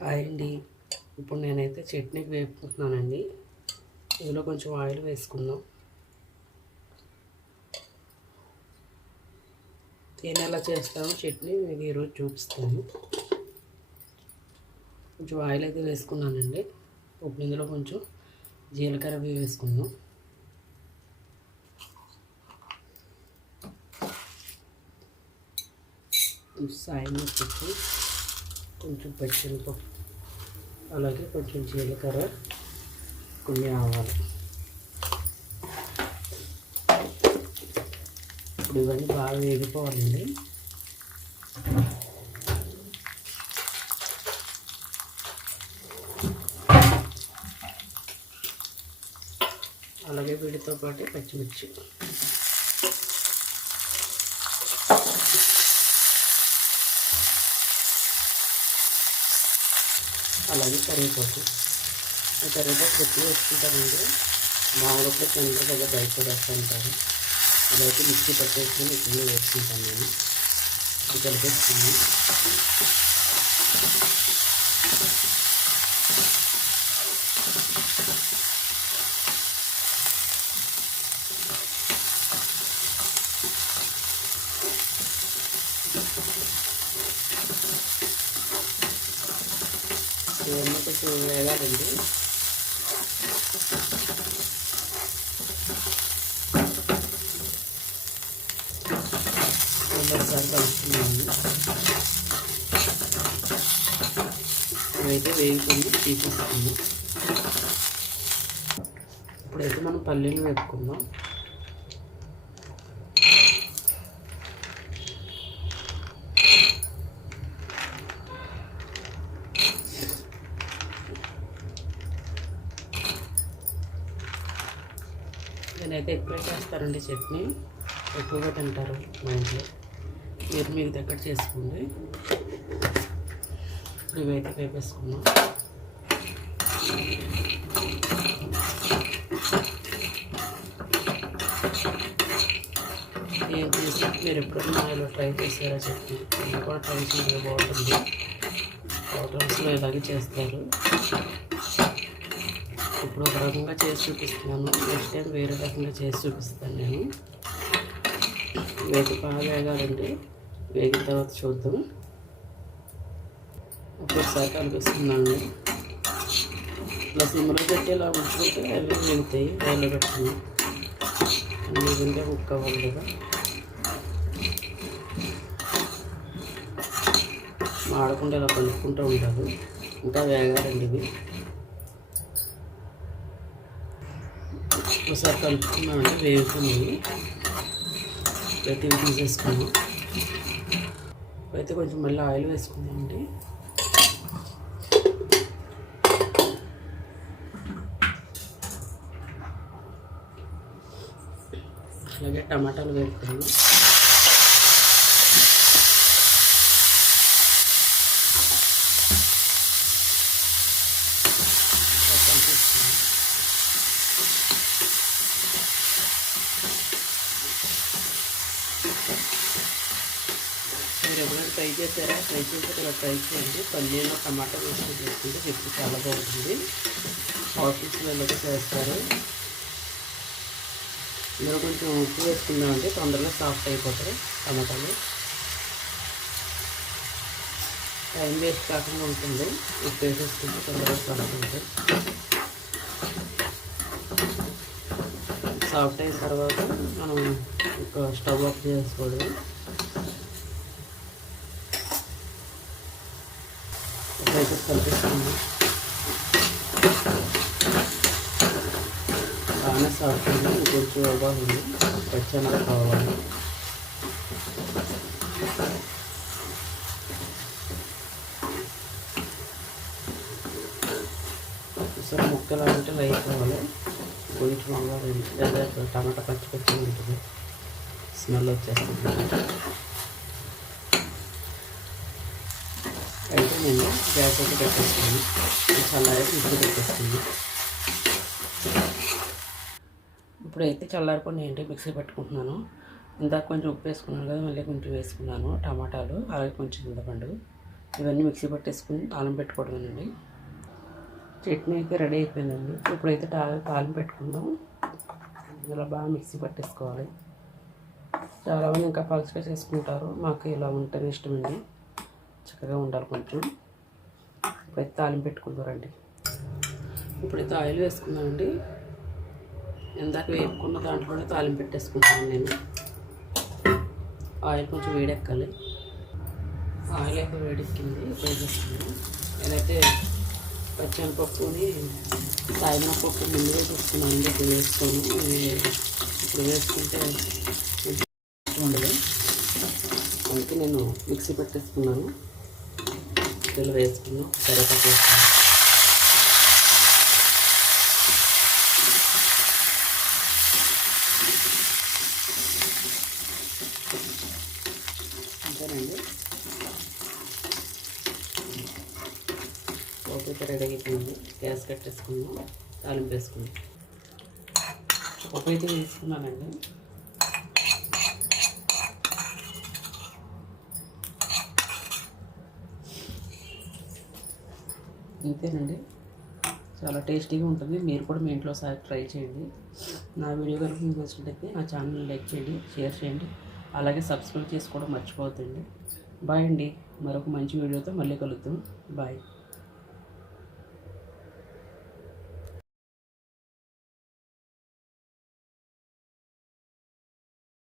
Hi అండి. ఇప్పుడు నేనైతే చట్నీకి వేపుకుంటున్నానండి. ఇందులో కొంచెం ఆయిల్ వేసుకుందాం. నేను ఎలా చేస్తాను చట్నీ మీకు ఈరోజు చూపిస్తాను. కొంచెం ఆయిల్ అయితే వేసుకున్నానండి. ఇప్పుడు ఇందులో కొంచెం జీలకర్ర వేసుకుందాం. సాయంత్రం పెట్టి కొంచెం పచ్చిమిరపప్పు, అలాగే కొంచెం జీలకర్ర, కొన్ని ఆవాలు. ఇప్పుడు ఇవన్నీ బాగా వేగిపోవాలండి. అలాగే వీటితో పాటు పచ్చిమిర్చి, అలాగే కరివేపాకు. కరివేపాకు ఎక్కువ వేసుకుంటామండి. మామూలుగా తొందరగా బయటపడేస్తూ ఉంటారు. ఇదైతే మిక్సీ పట్టేసుకొని ఎక్కువ వేసుకుంటాను నేను. ఇది కలిపేసుకుని ఇవన్నీ కొంచెం వేగాలండి. ఒకసారి కలుపుతున్నాను. ఇవైతే వేగుతుంది, తీసేసుకుందాం. ఇప్పుడైతే మనం పల్లీలు వేపుకుందాం. నేనైతే ఎక్కువ చేస్తానండి చట్నీ, ఎక్కువగా తింటారు మా ఇంట్లో. మీరు మీకు దగ్గర చేసుకోండి. ఇప్పుడు ఇవైతే వేపేసుకున్నాం. ఏం చేసి మీరు ఎప్పుడైనా ఆయిల్ ట్రై చేసారా చట్నీ? నేను కూడా ట్రై చేయడం బాగుంటుంది. హోటల్స్లో ఇలాగే చేస్తారు. ఇప్పుడు ఒక రకంగా చేసి చూపిస్తున్నాను, నెక్స్ట్ టైం వేరే రకంగా చేసి చూపిస్తాను నేను. ఇవైతే బాగా వేగాలండి. వేగిన తర్వాత చూద్దాం. ఒక్కొక్కసారి కనిపిస్తున్నాను. ఇలా సిమ్లో పెట్టి ఇలా ఉంచుకుంటే అవి వేగుతాయి. వేలు పెట్టుకుని ఎందుకంటే కుక్ అవ్వాలి కదా. మాడకుండా ఇలా కలుపుకుంటూ ఉంటారు. ఇంకా వేగాలండి ఇవి. ఒకసారి కలుపుకున్నామంటే వేగుతున్నాయి. అయితే ఇవి తీసేసుకున్నాం. అయితే కొంచెం మళ్ళీ ఆయిల్ వేసుకుందామండి. అలాగే టమాటాలు వేసుకున్నాం. మీరు ఎవరైనా ట్రై చేశారా? ట్రై చేసి ఇలా ట్రై చేయండి. పల్లీలో టమాటా వేసుకుని చేసుకుంటే చెప్పి చాలా బాగుంటుంది. ఆఫీస్లో ఇలాగే చేస్తారు. ఇందులో కొంచెం ఉప్పు వేసుకుందామంటే తొందరగా సాఫ్ట్ అయిపోతాయి టమాటాలు. టైం వేస్ట్ కాకుండా ఉంటుంది. ఉప్పు వేసేసుకుంటే తొందరగా సాఫ్ట్ అవుతాయి. సాఫ్ట్ అయిన తర్వాత మనం ఒక స్టవ్ ఆఫ్ చేసుకోవడం. అయితే కలిపిస్తున్నాం. బాగానే సాఫ్ట్ ఉంది. కొంచెం బాగుంది. పచ్చనగా కావాలి. సరే ముక్కలు అంటే లైట్ కావాలి. కొంచెం అవ్వాలి. లేదా టమాటా పచ్చి పచ్చిగా ఉంటుంది, స్మెల్ వచ్చేస్తుంది. అయితే నేను గ్యాస్ అయితే పెట్టేస్తాను. చల్లారి మిక్సీ పెట్టేస్తాను. ఇప్పుడైతే చల్లారిపోయి ఏంటి మిక్సీ పెట్టుకుంటున్నాను. ఇందాక కొంచెం ఉప్పు వేసుకున్నాను కదా, మళ్ళీ కొంచెం వేసుకున్నాను. టమాటాలు, అలాగే కొంచెం చింతపండు, ఇవన్నీ మిక్సీ పట్టేసుకుని తాలింపు పెట్టుకోవడమేనండి. చట్నీ అయితే రెడీ అయిపోయిందండి. ఇప్పుడైతే తాలింపు పెట్టుకుందాం. ఇలా బాగా మిక్సీ పట్టేసుకోవాలి. చాలామంది ఇంకా పలుచగా చేసుకుంటారు, మాకు ఇలా ఉంటేనే ఇష్టమండి. చక్కగా ఉండాలి కొంచెం. ఇప్పుడైతే తాలింపు పెట్టుకుంటారండి. ఇప్పుడైతే ఆయిల్ వేసుకున్నానండి. ఇందాక వేపుకున్న దాంట్లోనే తాలింపు పెట్టేసుకుంటాను నేను. ఆయిల్ కొంచెం వేడెక్కాలి. ఆయిల్ అయితే వేడెక్కింది. వేసేసుకున్నాను. నేనైతే పచ్చెనపప్పుని సాయినపప్పు ముందు వేసేసుకున్నాను. ఇప్పుడు వేసుకొని ఇప్పుడు వేసుకుంటే ఉండదు, అందుకే నేను మిక్సీ పెట్టేసుకున్నాను. ఇలా వేసుకున్నాను. కరివేపాకు వేసుకున్నాను. అంతేనండి. పోపు అయితే రెడీ అయిపోయింది. గ్యాస్ కట్టేసుకున్నాం. తాలింపు వేసుకున్నాం. పప్పు అయితే వేసుకున్నానండి. ఇంతేనండి. చాలా టేస్టీగా ఉంటుంది. మీరు కూడా మీ ఇంట్లో ఒకసారి ట్రై చేయండి. నా వీడియో కనుక మీకు నచ్చినట్లయితే నా ఛానల్ లైక్ చేయండి, షేర్ చేయండి, అలాగే సబ్స్క్రైబ్ చేసుకోవడం మర్చిపోవద్దండి. బాయ్ అండి. మరొక మంచి వీడియోతో మళ్ళీ కలుద్దాం. బాయ్.